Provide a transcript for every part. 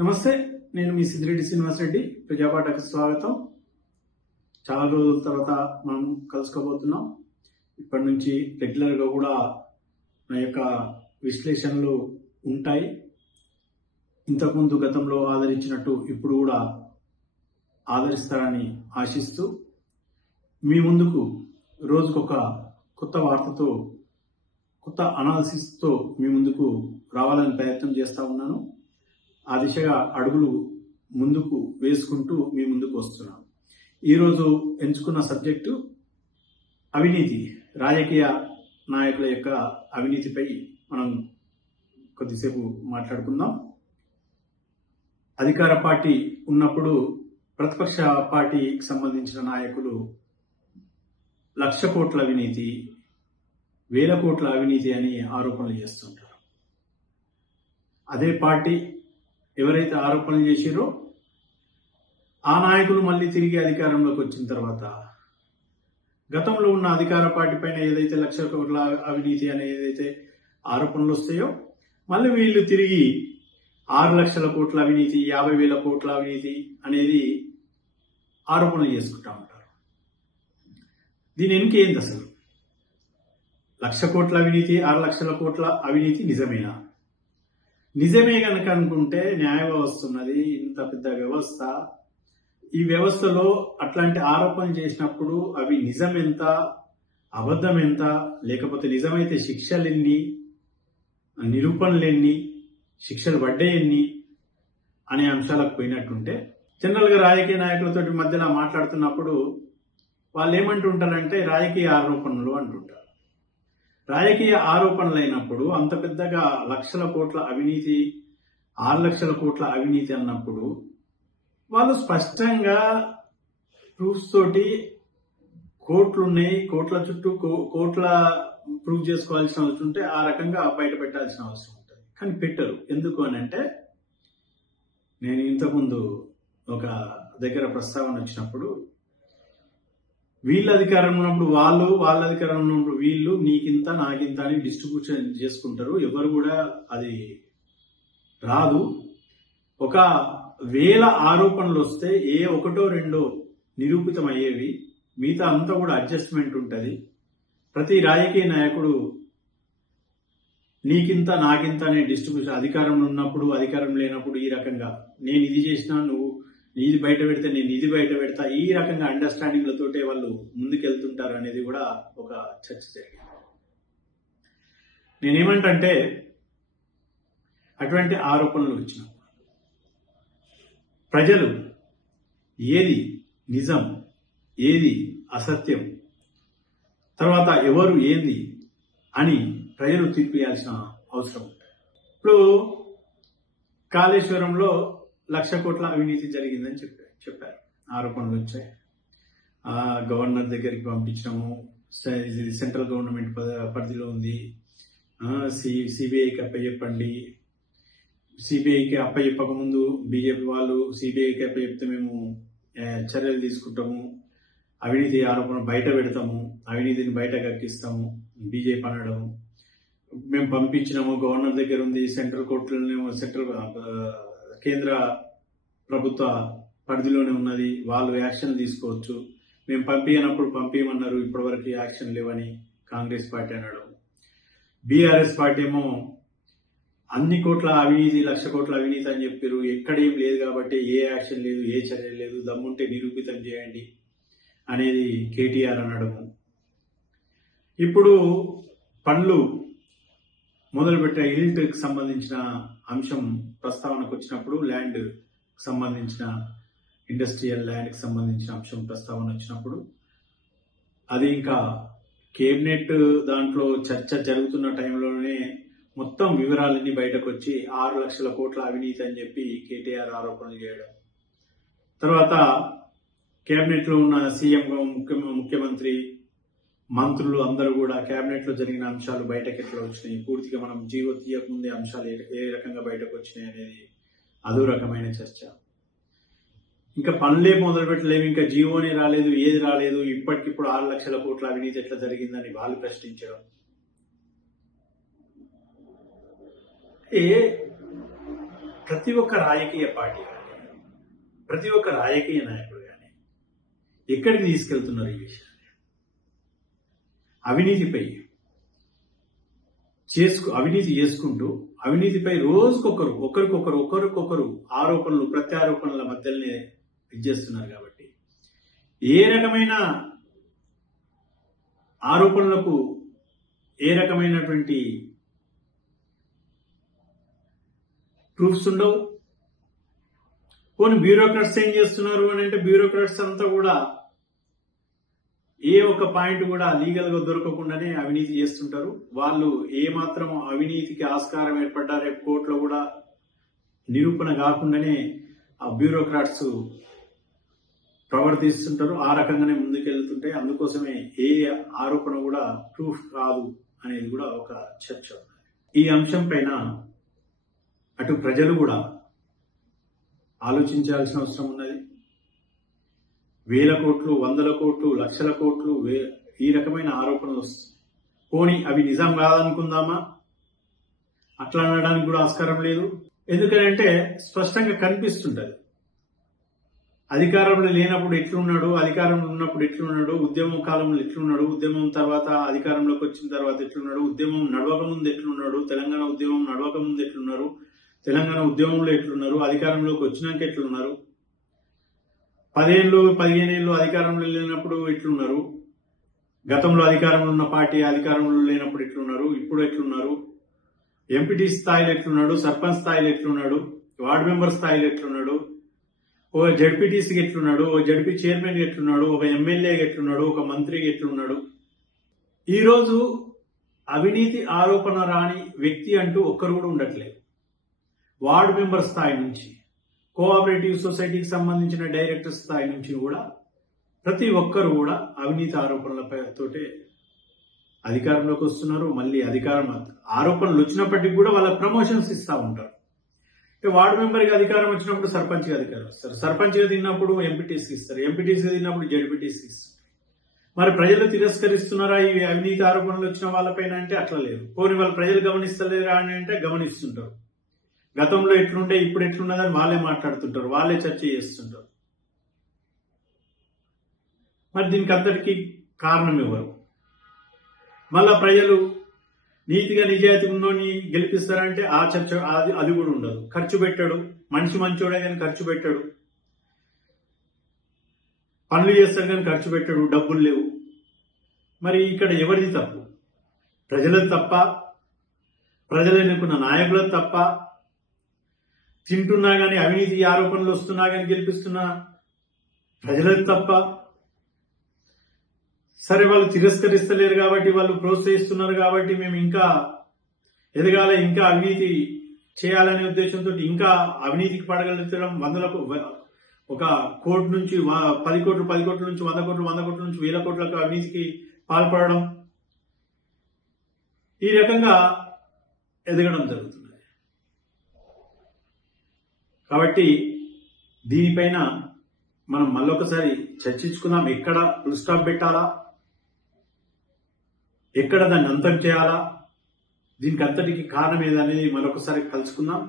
నమస్తే, నేను మీ సిద్దిరెడ్డి శ్రీనివాసరెడ్డి. ప్రజాపాటకు స్వాగతం. చాలా రోజుల తర్వాత మనం కలుసుకోబోతున్నాం. ఇప్పటి నుంచి రెగ్యులర్గా కూడా నా యొక్క విశ్లేషణలు ఉంటాయి. ఇంతకుముందు గతంలో ఆదరించినట్టు ఇప్పుడు కూడా ఆదరిస్తారని ఆశిస్తూ మీ ముందుకు రోజుకొక కొత్త వార్తతో, కొత్త అనాలిసిస్తో మీ ముందుకు రావాలని ప్రయత్నం చేస్తూ ఉన్నాను. ఆ దిశగా అడుగులు ముందుకు వేసుకుంటూ మీ ముందుకు వస్తున్నాను. ఈరోజు ఎంచుకున్న సబ్జెక్టు అవినీతి, రాజకీయ నాయకుల యొక్క అవినీతిపై మనం కొద్దిసేపు మాట్లాడుకుందాం. అధికార పార్టీ ఉన్నప్పుడు ప్రతిపక్ష పార్టీకి సంబంధించిన నాయకులు 1,00,000 కోట్ల అవినీతి, 1,000 కోట్ల అవినీతి అని ఆరోపణలు చేస్తుంటారు. అదే పార్టీ ఎవరైతే ఆరోపణలు చేసిరో ఆ నాయకులు మళ్ళీ తిరిగి అధికారంలోకి వచ్చిన తర్వాత గతంలో ఉన్న అధికార పార్టీ పైన ఏదైతే 1,00,000 కోట్ల అవినీతి అనే ఏదైతే ఆరోపణలు వస్తాయో మళ్ళీ వీళ్ళు తిరిగి 6,00,000 కోట్ల అవినీతి, 50,000 కోట్ల అవినీతి అనేది ఆరోపణలు చేసుకుంటా ఉంటారు. దీని వెనుక ఏంది అసలు? 1,00,000 కోట్ల అవినీతి, 6,00,000 కోట్ల అవినీతి నిజమేనా? నిజమే కనుక అనుకుంటే న్యాయ వ్యవస్థ ఉన్నది, ఇంత పెద్ద వ్యవస్థ. ఈ వ్యవస్థలో అట్లాంటి ఆరోపణలు చేసినప్పుడు అవి నిజం ఎంత, అబద్ధం ఎంత, లేకపోతే నిజమైతే శిక్షలు ఎన్ని, నిరూపణలు ఎన్ని, శిక్షలు పడ్డే ఎన్ని అనే అంశాలకు పోయినట్టుంటే, జనరల్ గా రాజకీయ నాయకులతో మధ్యలో మాట్లాడుతున్నప్పుడు వాళ్ళు ఏమంటుంటారంటే రాజకీయ ఆరోపణలు అంటుంటారు. రాజకీయ ఆరోపణలు అయినప్పుడు అంత పెద్దగా 1,00,000 కోట్ల అవినీతి, 6,00,000 కోట్ల అవినీతి అన్నప్పుడు వాళ్ళు స్పష్టంగా ప్రూఫ్స్ తోటి కోట్లున్నాయి, కోట్ల చుట్టూ కోట్ల ప్రూవ్ చేసుకోవాల్సిన అవసరం ఉంటే ఆ రకంగా బయట పెట్టాల్సిన అవసరం ఉంటుంది. కానీ పెట్టరు. ఎందుకు అని అంటే, నేను ఇంతకుముందు ఒక దగ్గర ప్రస్తావన వచ్చినప్పుడు వీళ్ళ అధికారంలో ఉన్నప్పుడు వాళ్ళు, వాళ్ళ అధికారంలో ఉన్నప్పుడు వీళ్ళు, నీకింత నాకింత అని డిస్ట్రిబ్యూషన్ చేసుకుంటారు. ఎవరు కూడా అది రాదు. 1,000 ఆరోపణలు వస్తే ఏ ఒకటో రెండో నిరూపితం అయ్యేవి, మిగతా అంతా కూడా అడ్జస్ట్మెంట్ ఉంటుంది. ప్రతి రాజకీయ నాయకుడు నీకింత నాకింత అనే డిస్ట్రిబ్యూషన్, అధికారంలో ఉన్నప్పుడు అధికారం లేనప్పుడు ఈ రకంగా నేను ఇది చేసినా నువ్వు ఇది బయట పెడితే నేను ఇది బయట పెడతా, ఈ రకంగా అండర్స్టాండింగ్లతోటే వాళ్ళు ముందుకెళ్తుంటారు అనేది కూడా ఒక చర్చ జరిగింది. నేనేమంటే అటువంటి ఆరోపణలు వచ్చినప్పుడు ప్రజలు ఏది నిజం, ఏది అసత్యం, తర్వాత ఎవరు ఏంది అని ప్రజలు తీర్పియాల్సిన అవసరం ఉంటుంది. ఇప్పుడు కాళేశ్వరంలో 1,00,000 కోట్ల అవినీతి జరిగిందని చెప్పారు, ఆరోపణలు వచ్చాయి. గవర్నర్ దగ్గరికి పంపించాము, ఇది సెంట్రల్ గవర్నమెంట్ పరిధిలో ఉంది, సిబిఐకి అప్పచెప్పండి. సిబిఐకి అప్పచెప్పక ముందు బీజేపీ వాళ్ళు సిబిఐకి అప్పచెప్తే మేము చర్యలు తీసుకుంటాము, అవినీతి ఆరోపణ బయట పెడతాము, అవినీతిని బయట కక్కిస్తాము బీజేపీ అనడము. మేము పంపించినాము, గవర్నర్ దగ్గర ఉంది, సెంట్రల్ కోర్టులోనేమో కేంద్ర ప్రభుత్వ పరిధిలోనే ఉన్నది, వాళ్ళు యాక్షన్ తీసుకోవచ్చు, మేము పంపించినప్పుడు పంపించమన్నారు, ఇప్పటివరకు యాక్షన్ లేవని కాంగ్రెస్ పార్టీ అనడం. బీఆర్ఎస్ పార్టీ ఏమో అన్ని కోట్ల అవినీతి, 1,00,000 కోట్ల అవినీతి అని చెప్పారు, ఎక్కడేం లేదు కాబట్టి ఏ యాక్షన్ లేదు, ఏ చర్య లేదు, దమ్ముంటే నిరూపితం చేయండి అనేది కేటీఆర్ అనడము. ఇప్పుడు పనులు మొదలుపెట్టే ఇల్ట్కి సంబంధించిన అంశం ప్రస్తావనకు వచ్చినప్పుడు, ల్యాండ్ సంబంధించిన ఇండస్ట్రియల్ ల్యాండ్కి సంబంధించిన అంశం ప్రస్తావన వచ్చినప్పుడు అది ఇంకా కేబినెట్ దాంట్లో చర్చ జరుగుతున్న టైంలోనే మొత్తం వివరాలన్నీ బయటకు వచ్చి 6,00,000 కోట్ల అవినీతి అని చెప్పి కేటీఆర్ ఆరోపణలు చేయడం. తర్వాత కేబినెట్ లో ఉన్న సీఎం, ముఖ్యమంత్రి, మంత్రులు అందరూ కూడా కేబినెట్ లో జరిగిన అంశాలు బయటకు ఎట్లా వచ్చినాయి, పూర్తిగా మనం జీవో తీయకముందే అంశాలు ఏ రకంగా బయటకు వచ్చినాయి అనేది అదో రకమైన చర్చ. ఇంకా పనులే మొదలు పెట్టలేము, ఇంకా జీవోనే రాలేదు, ఏది రాలేదు, ఇప్పటికిప్పుడు 6,00,000 కోట్ల అవినీతి ఎట్లా జరిగిందని వాళ్ళు ప్రశ్నించడం. ప్రతి ఒక్క రాజకీయ పార్టీ కానీ ప్రతి ఒక్క రాజకీయ నాయకుడు కానీ ఎక్కడికి తీసుకెళ్తున్నారు ఈ విషయాన్ని? అవినీతిపై అవినీతి చేసుకుంటూ అవినీతిపై ఒకరికొకరు ఆరోపణలు ప్రత్యారోపణల మధ్యలోనే ఇచ్చేస్తున్నారు. కాబట్టి ఏ రకమైన ఆరోపణలకు ఏ రకమైనటువంటి ప్రూఫ్స్ ఉండవు. పోనీ బ్యూరోక్రాట్స్ ఏం చేస్తున్నారు అని అంటే, బ్యూరోక్రాట్స్ అంతా కూడా ఏ ఒక్క పాయింట్ కూడా లీగల్ గా దొరకకుండానే అవినీతి చేస్తుంటారు. వాళ్ళు ఏమాత్రం అవినీతికి ఆస్కారం ఏర్పడ్డా రేపు కోర్టులో కూడా నిరూపణ కాకుండానే ఆ బ్యూరోక్రాట్స్ ప్రవర్తిస్తుంటారు. ఆ రకంగానే ముందుకెళ్తుంటే అందుకోసమే ఏ ఆరోపణ కూడా ప్రూఫ్ కాదు అనేది కూడా ఒక చర్చ ఉన్నది. ఈ అంశం పైన అటు ప్రజలు కూడా ఆలోచించాల్సిన అవసరం ఉన్నది. వేల కోట్లు, వందల కోట్లు, లక్షల కోట్లు ఈ రకమైన ఆరోపణలు వస్తాయి. పోనీ అవి నిజం కాదనుకుందామా? అట్లా అనడానికి కూడా ఆస్కారం లేదు. ఎందుకంటే స్పష్టంగా కనిపిస్తుంటది. అధికారంలో లేనప్పుడు ఎట్లున్నాడు, అధికారంలో ఉన్నప్పుడు ఎట్లున్నాడు, ఉద్యమం కాలంలో ఎట్లున్నాడు, ఉద్యమం తర్వాత అధికారంలోకి వచ్చిన తర్వాత ఎట్లున్నాడు, ఉద్యమం నడవక ముందు ఎట్లున్నాడు, తెలంగాణ ఉద్యమం నడవక ముందు ఎట్లున్నారు, తెలంగాణ ఉద్యమంలో ఎట్లున్నారు, అధికారంలోకి వచ్చినాక ఎట్లున్నారు, 10 ఏళ్ళు 15 ఏళ్ళు అధికారంలో లేనప్పుడు ఎట్లున్నారు, గతంలో అధికారంలో ఉన్న పార్టీ అధికారంలో లేనప్పుడు ఎట్లున్నారు, ఇప్పుడు ఎట్లున్నారు, ఎంపీటీ స్థాయిలో ఎట్లున్నాడు, సర్పంచ్ స్థాయిలో ఎట్లున్నాడు, వార్డు మెంబర్ స్థాయిలో ఎట్లున్నాడు, ఓ జడ్పీటీసీకి ఎట్లున్నాడు, ఓ జడ్పీ చైర్మన్ ఎట్లున్నాడు, ఒక ఎమ్మెల్యేకి ఎట్లున్నాడు, ఒక మంత్రికి ఎట్లున్నాడు. ఈరోజు అవినీతి ఆరోపణ రాని వ్యక్తి అంటూ ఒక్కరు కూడా ఉండట్లేదు. వార్డు మెంబర్ స్థాయి నుంచి కోఆపరేటివ్ సొసైటీకి సంబంధించిన డైరెక్టర్ స్థాయి నుంచి కూడా ప్రతి ఒక్కరు కూడా అవినీతి ఆరోపణలతోటే అధికారంలోకి వస్తున్నారు. మళ్ళీ ఆరోపణలు వచ్చినప్పటికీ కూడా వాళ్ళ ప్రమోషన్స్ ఇస్తా ఉంటారు. వార్డు మెంబర్కి అధికారం వచ్చినప్పుడు సర్పంచ్కి అధికారం ఇస్తారు, సర్పంచ్గా తిన్నప్పుడు ఎంపీటీసీకి ఇస్తారు, ఎంపీటీసీగా తిన్నప్పుడు జడ్పీటీసీకి ఇస్తారు. మరి ప్రజలు తిరస్కరిస్తున్నారా ఈ అవినీతి ఆరోపణలు వచ్చిన వాళ్ళపైన అంటే అట్లా లేదు. పోనీ వాళ్ళు ప్రజలు గమనిస్తలేరా అని అంటే గమనిస్తుంటారు. గతంలో ఎట్లుండే ఇప్పుడు ఎట్లున్నదని వాళ్ళే మాట్లాడుతుంటారు, వాళ్ళే చర్చ చేస్తుంటారు. మరి దీనికి అంతటికీ కారణం ఎవరు? మళ్ళా ప్రజలు నీతిగా నిజాయితీ ఉన్నోని గెలిపిస్తారంటే ఆ చర్చ అది కూడా ఉండదు. ఖర్చు పెట్టాడు, మనిషి మంచోడే కానీ ఖర్చు పెట్టాడు, పనులు చేస్తాడు కానీ ఖర్చు పెట్టాడు, డబ్బులు లేవు. మరి ఇక్కడ ఎవరిది తప్పు? ప్రజలది తప్ప? ప్రజలు ఎన్నుకున్న నాయకులది తప్ప? తింటున్నా గానీ అవినీతి ఆరోపణలు వస్తున్నా గానీ గెలిపిస్తున్న ప్రజలది తప్ప? సరే, వాళ్ళు తిరస్కరిస్తలేరు కాబట్టి, వాళ్ళు ప్రోత్సహిస్తున్నారు కాబట్టి మేము ఇంకా ఎదగాల, ఇంకా అవినీతి చేయాలనే ఉద్దేశంతో ఇంకా అవినీతికి పడగలుగుతడం, ఒక కోటి నుంచి 10 కోట్లు, 10 కోట్ల నుంచి 100 కోట్లు, 100 కోట్ల నుంచి 1000 కోట్లకు అవినీతికి పాల్పడడం, ఈ రకంగా ఎదగడం జరుగుతున్నది. కాబట్టి దీనిపైన మనం మళ్ళొకసారి చర్చించుకుందాం. ఎక్కడ ఫుల్ స్టాప్ పెట్టాలా, ఎక్కడ దాన్ని అంతం చేయాలా, దీనికి అంతటికి కారణం ఏదనేది మరొకసారి కలుసుకుందాం.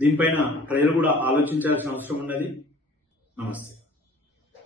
దీనిపైన ప్రజలు కూడా ఆలోచించాల్సిన అవసరం ఉన్నది. నమస్తే.